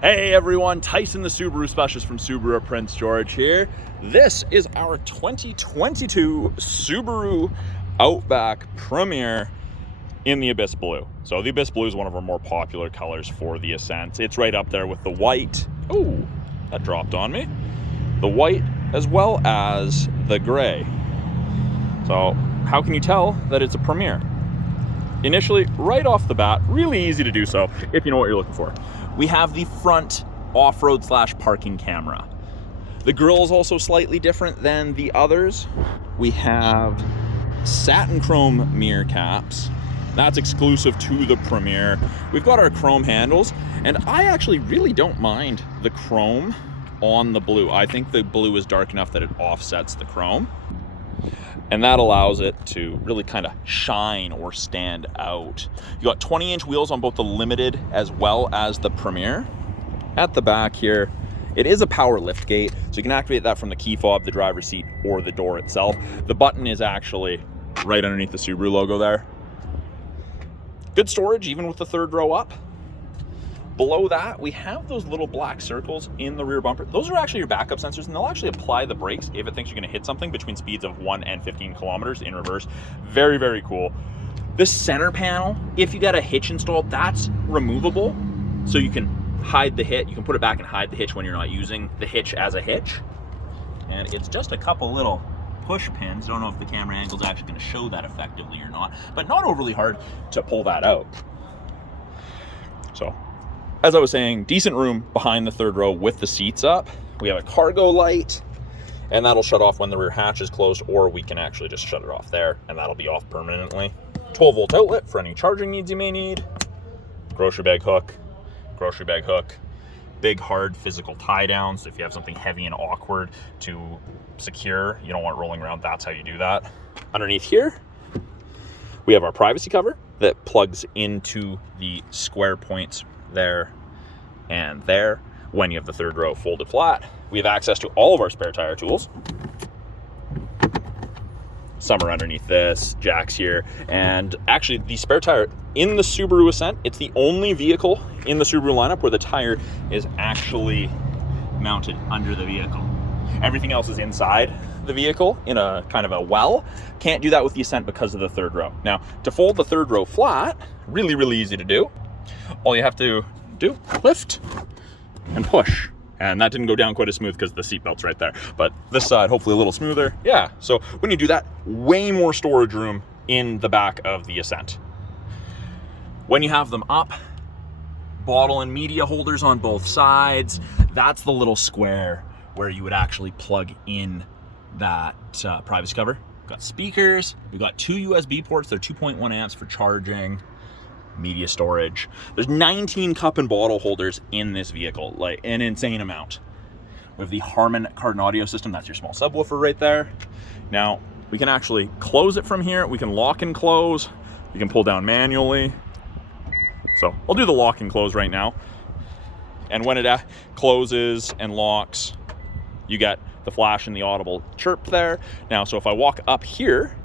Hey everyone, Tyson the Subaru specialist from Subaru of Prince George here. This is our 2022 Subaru Outback Premier in the Abyss Blue. So the Abyss Blue is one of our more popular colors for the Ascent. It's right up there with the white. Oh, that dropped on me. The white as well as the gray. So how can you tell that it's a Premier? Initially, right off the bat, really easy to do so if you know what you're looking for. We have the front off-road / parking camera. The grille is also slightly different than the others. We have satin chrome mirror caps. That's exclusive to the Premier. We've got our chrome handles, and I actually really don't mind the chrome on the blue. I think the blue is dark enough that it offsets the chrome, and that allows it to really kind of shine or stand out. You got 20-inch wheels on both the Limited as well as the Premier. At the back here, it is a power liftgate, so you can activate that from the key fob, the driver's seat, or the door itself. The button is actually right underneath the Subaru logo there. Good storage, even with the third row up. Below that, we have those little black circles in the rear bumper. Those are actually your backup sensors, and they'll actually apply the brakes if it thinks you're gonna hit something between speeds of 1 and 15 kilometers in reverse. Very, very cool. This center panel, if you got a hitch installed, that's removable. So you can hide the hitch. You can put it back and hide the hitch when you're not using the hitch as a hitch. And it's just a couple little push pins. Don't know if the camera angle is actually gonna show that effectively or not, but not overly hard to pull that out. So, as I was saying, decent room behind the third row with the seats up. We have a cargo light, and that'll shut off when the rear hatch is closed, or we can actually just shut it off there, and that'll be off permanently. 12-volt outlet for any charging needs you may need. Grocery bag hook, big hard physical tie downs. If you have something heavy and awkward to secure, you don't want it rolling around, that's how you do that. Underneath here, we have our privacy cover that plugs into the square points there and there. When you have the third row folded flat, we have access to all of our spare tire tools. Some are underneath this, jacks here, and actually the spare tire in the Subaru Ascent, it's the only vehicle in the Subaru lineup where the tire is actually mounted under the vehicle. Everything else is inside the vehicle in a kind of a well. Can't do that with the Ascent because of the third row. Now, to fold the third row flat, really, really easy to do. All you have to do, lift and push. And that didn't go down quite as smooth because the seatbelt's right there. But this side, hopefully a little smoother. Yeah, so when you do that, way more storage room in the back of the Ascent. When you have them up, bottle and media holders on both sides. That's the little square where you would actually plug in that privacy cover. We've got speakers, we've got 2 USB ports. They're 2.1 amps for charging. Media storage. There's 19 cup and bottle holders in this vehicle, like an insane amount. We have the Harman Kardon audio system. That's your small subwoofer right there. Now, we can actually close it from here. We can lock and close. You can pull down manually. So I'll do the lock and close right now. And when it closes and locks, you get the flash and the audible chirp there. Now, so if I walk up here,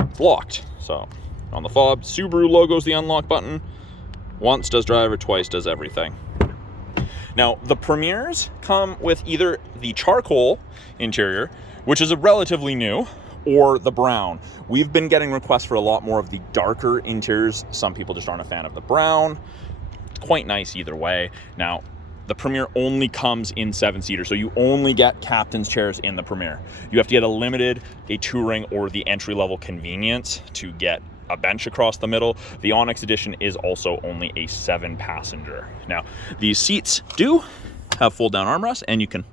it's locked. So on the fob, Subaru logo's the unlock button. Once does driver, twice does everything. Now, the Premiers come with either the charcoal interior, which is a relatively new, or the brown. We've been getting requests for a lot more of the darker interiors. Some people just aren't a fan of the brown. It's quite nice either way. Now, the Premier only comes in 7-seater, so you only get captain's chairs in the Premier. You have to get a Limited, a Touring, or the entry-level Convenience to get a bench across the middle. The Onyx Edition is also only a 7-passenger. Now, these seats do have fold-down armrests, and you can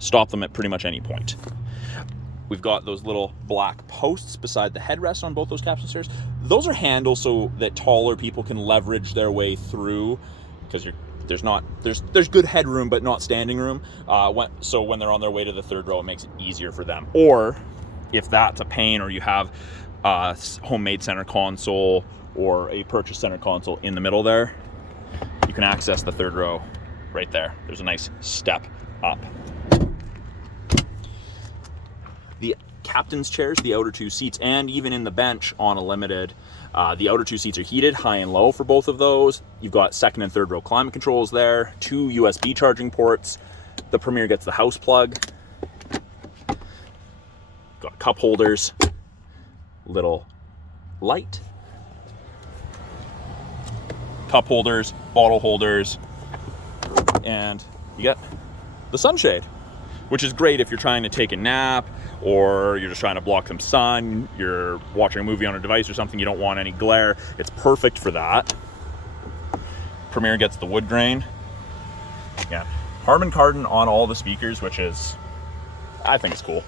stop them at pretty much any point. We've got those little black posts beside the headrest on both those captain stairs. Those are handles so that taller people can leverage their way through, because there's good headroom but not standing room. So when they're on their way to the third row, it makes it easier for them. Or if that's a pain, or you have homemade center console or a purchase center console in the middle there, you can access the third row right there. There's a nice step up. The captain's chairs, the outer two seats, and even in the bench on a limited, the outer two seats are heated, high and low for both of those. You've got second and third row climate controls there, 2 USB charging ports. The Premier gets the house plug. Got cup holders, little light, cup holders, bottle holders, and you get the sunshade, which is great if you're trying to take a nap or you're just trying to block some sun, you're watching a movie on a device or something, you don't want any glare. It's perfect for that. Premier gets the wood grain. Yeah, Harman Kardon on all the speakers, which is, I think it's cool.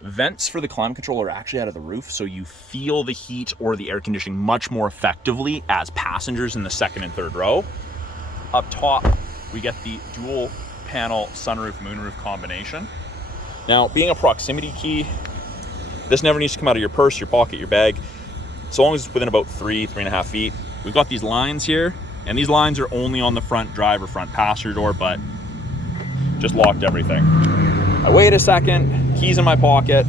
Vents for the climate control are actually out of the roof, so you feel the heat or the air conditioning much more effectively as passengers in the second and third row. Up top, we get the dual panel sunroof moonroof combination. Now, being a proximity key, this never needs to come out of your purse, your pocket, your bag, so long as it's within about 3.5 feet. We've got these lines here, and these lines are only on the front driver, front passenger door, but just locked everything. I wait a second, keys in my pocket,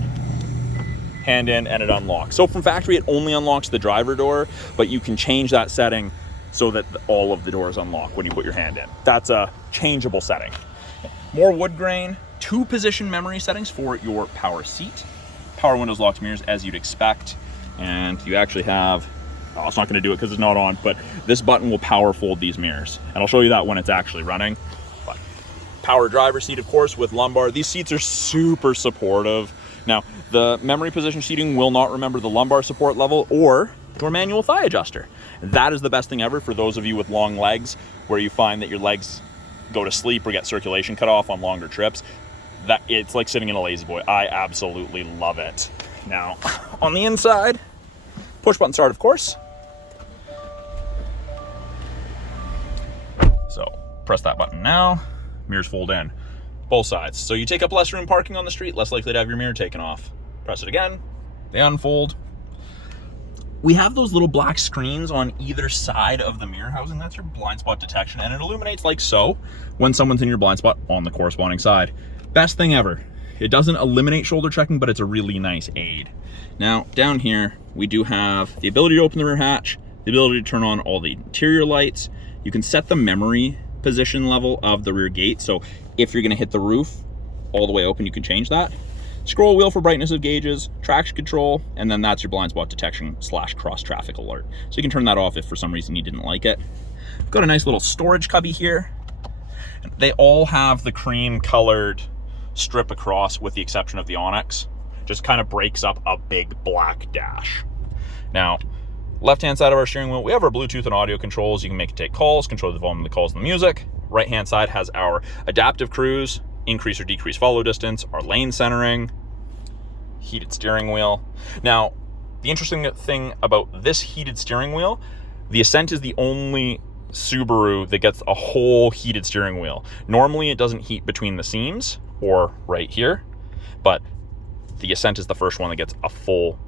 hand in, and it unlocks. So from factory, it only unlocks the driver door, but you can change that setting so that all of the doors unlock when you put your hand in. That's a changeable setting. More wood grain, 2 position memory settings for your power seat, power windows, locks, mirrors, as you'd expect. And you actually have, oh, it's not gonna do it because it's not on, but this button will power fold these mirrors. And I'll show you that when it's actually running. But power driver seat, of course, with lumbar. These seats are super supportive. Now, the memory position seating will not remember the lumbar support level or your manual thigh adjuster. That is the best thing ever for those of you with long legs, where you find that your legs go to sleep or get circulation cut off on longer trips. That it's like sitting in a lazy boy. I absolutely love it. Now, on the inside, push button start, of course. So press that button now, mirrors fold in, both sides. So you take up less room parking on the street, less likely to have your mirror taken off. Press it again, they unfold. We have those little black screens on either side of the mirror housing. That's your blind spot detection, and it illuminates like so when someone's in your blind spot on the corresponding side. Best thing ever. It doesn't eliminate shoulder checking, but it's a really nice aid. Now, down here, we do have the ability to open the rear hatch, the ability to turn on all the interior lights. You can set the memory position level of the rear gate. So if you're gonna hit the roof all the way open, you can change that. Scroll wheel for brightness of gauges, traction control, and then that's your blind spot detection / cross traffic alert. So you can turn that off if for some reason you didn't like it. Got a nice little storage cubby here. They all have the cream colored strip across with the exception of the Onyx. Just kind of breaks up a big black dash. Now, left-hand side of our steering wheel, we have our Bluetooth and audio controls. You can make it take calls, control the volume of the calls and the music. Right-hand side has our adaptive cruise, increase or decrease follow distance, our lane centering, heated steering wheel. Now, the interesting thing about this heated steering wheel, the Ascent is the only Subaru that gets a whole heated steering wheel. Normally it doesn't heat between the seams or right here, but the Ascent is the first one that gets a full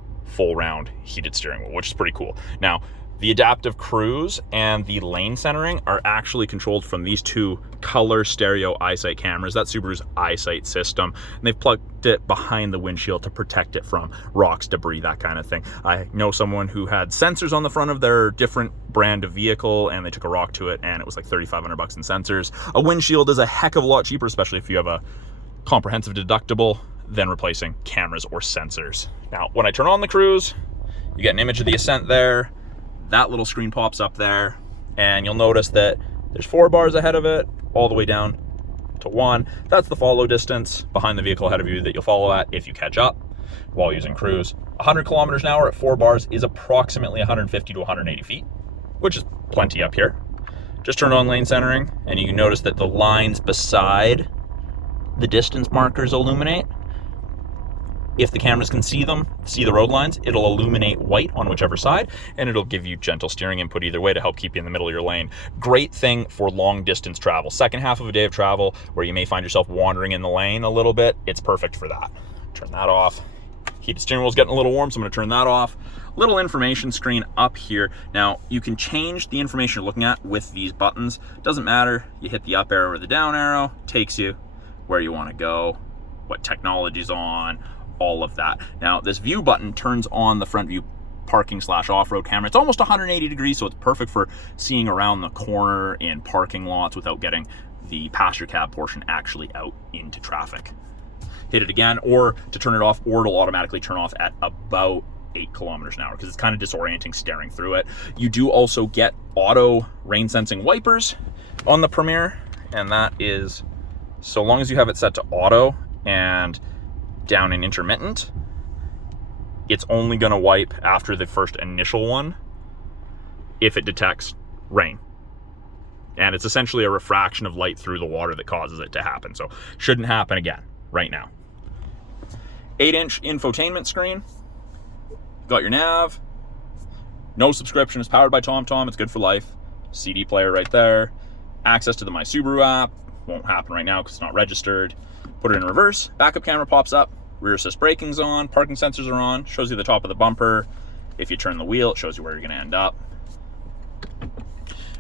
round heated steering wheel, which is pretty cool. Now, the adaptive cruise and the lane centering are actually controlled from these 2 color stereo eyesight cameras. That's Subaru's eyesight system. And they've plugged it behind the windshield to protect it from rocks, debris, that kind of thing. I know someone who had sensors on the front of their different brand of vehicle, and they took a rock to it, and it was like $3,500 in sensors. A windshield is a heck of a lot cheaper, especially if you have a comprehensive deductible, than replacing cameras or sensors. Now, when I turn on the cruise, you get an image of the Ascent there. That little screen pops up there, and you'll notice that there's 4 bars ahead of it, all the way down to 1. That's the follow distance behind the vehicle ahead of you that you'll follow at if you catch up while using cruise. 100 kilometers an hour at 4 bars is approximately 150 to 180 feet, which is plenty up here. Just turn on lane centering, and you can notice that the lines beside the distance markers illuminate. If the cameras can see them, see the road lines, it'll illuminate white on whichever side, and it'll give you gentle steering input either way to help keep you in the middle of your lane. Great thing for long distance travel. Second half of a day of travel where you may find yourself wandering in the lane a little bit, it's perfect for that. Turn that off. Heated steering wheel's getting a little warm, so I'm gonna turn that off. Little information screen up here. Now, you can change the information you're looking at with these buttons. Doesn't matter, you hit the up arrow or the down arrow, takes you where you wanna go. what technology's on, all of that. Now, this view button turns on the front view parking / off-road camera. It's almost 180 degrees, so it's perfect for seeing around the corner in parking lots without getting the passenger cab portion actually out into traffic. Hit it again, or to turn it off, or it'll automatically turn off at about 8 kilometers an hour, because it's kind of disorienting staring through it. You do also get auto rain sensing wipers on the Premier, and that is, so long as you have it set to auto and down in intermittent, it's only going to wipe after the first initial one if it detects rain. And it's essentially a refraction of light through the water that causes it to happen. So shouldn't happen again right now. 8-inch infotainment screen. Got your nav. No subscription. It's powered by TomTom. It's good for life. CD player right there. Access to the My Subaru app. Won't happen right now because it's not registered. Put it in reverse. Backup camera pops up. Rear assist braking's on. Parking sensors are on. Shows you the top of the bumper. If you turn the wheel, it shows you where you're going to end up.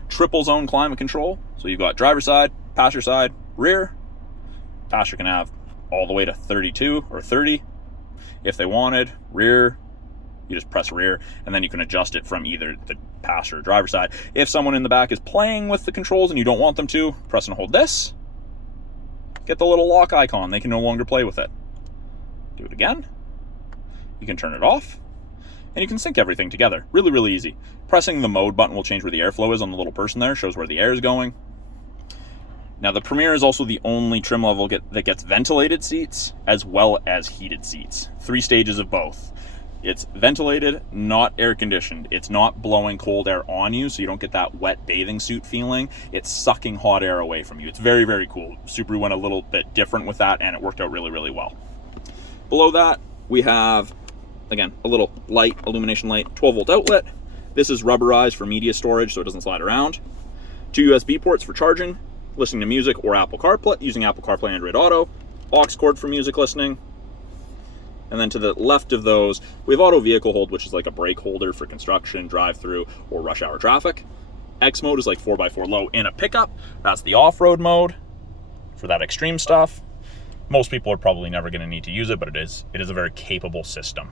Triple zone climate control. So you've got driver side, passenger side, rear. Passenger can have all the way to 32 or 30 if they wanted. Rear, you just press rear, and then you can adjust it from either the passenger or driver side. If someone in the back is playing with the controls and you don't want them to, press and hold this. Get the little lock icon. They can no longer play with it. Do it again. You can turn it off, and you can sync everything together. Really, really easy. Pressing the mode button will change where the airflow is on the little person there. Shows where the air is going. Now, the Premier is also the only trim level that gets ventilated seats as well as heated seats. 3 stages of both. It's ventilated, not air conditioned. It's not blowing cold air on you, so you don't get that wet bathing suit feeling. It's sucking hot air away from you. It's very, very cool. Subaru went a little bit different with that, and it worked out really, really well. Below that, we have, again, a little light, illumination light, 12-volt outlet. This is rubberized for media storage, so it doesn't slide around. 2 USB ports for charging, listening to music or Apple CarPlay, using Apple CarPlay, Android Auto. Aux cord for music listening. And then to the left of those, we have auto vehicle hold, which is like a brake holder for construction, drive-through, or rush hour traffic. X mode is like 4x4 low in a pickup. That's the off-road mode for that extreme stuff. Most people are probably never going to need to use it, but it is a very capable system.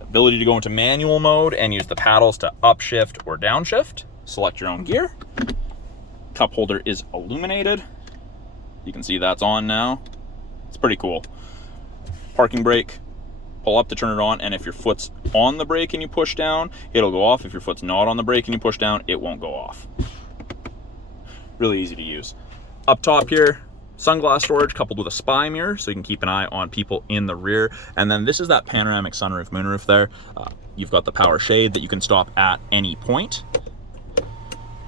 Ability to go into manual mode and use the paddles to upshift or downshift. Select your own gear. Cup holder is illuminated. You can see that's on now. It's pretty cool. Parking brake, pull up to turn it on, and if your foot's on the brake and you push down, it'll go off. If your foot's not on the brake and you push down, it won't go off. Really easy to use. Up top here, sunglass storage coupled with a spy mirror, so you can keep an eye on people in the rear. And then this is that panoramic sunroof, moonroof there. You've got the power shade that you can stop at any point.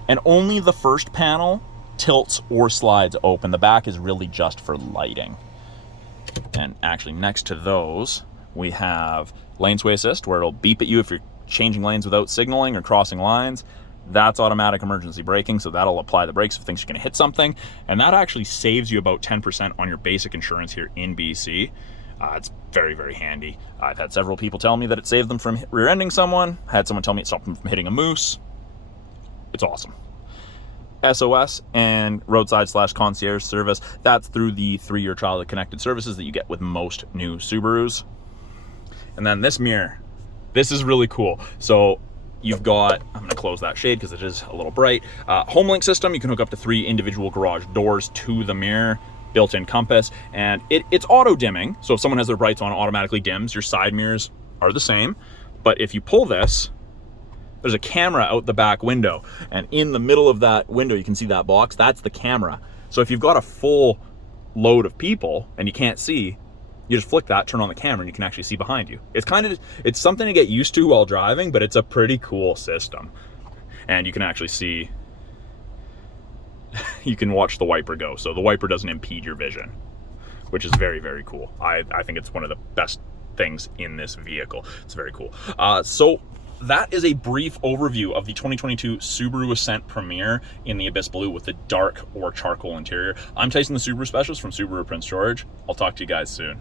And only the first panel tilts or slides open. The back is really just for lighting. And actually next to those, we have lane sway assist, where it'll beep at you if you're changing lanes without signaling or crossing lines. That's automatic emergency braking, so that'll apply the brakes if things are going to hit something. And that actually saves you about 10% on your basic insurance here in BC. It's very, very handy. I've had several people tell me that it saved them from rear-ending someone. I had someone tell me it stopped them from hitting a moose. It's awesome. SOS and roadside / concierge service. That's through the 3-year trial of connected services that you get with most new Subarus. And then this mirror. This is really cool. So you've got, I'm going to close that shade because it is a little bright. HomeLink system. You can hook up to 3 individual garage doors to the mirror. Built-in compass. And it's auto dimming. So if someone has their brights on, it automatically dims. Your side mirrors are the same. But if you pull this, there's a camera out the back window, and in the middle of that window you can see that box. That's the camera. So if you've got a full load of people and you can't see, you just flick that, turn on the camera, and you can actually see behind you. It's something to get used to while driving, but it's a pretty cool system. And you can actually see, you can watch the wiper go, so the wiper doesn't impede your vision, which is very, very cool. I think it's one of the best things in this vehicle. It's very cool. So that is a brief overview of the 2022 Subaru Ascent Premier in the Abyss Blue with the dark or charcoal interior. I'm Tyson, the Subaru Specialist from Subaru Prince George. I'll talk to you guys soon.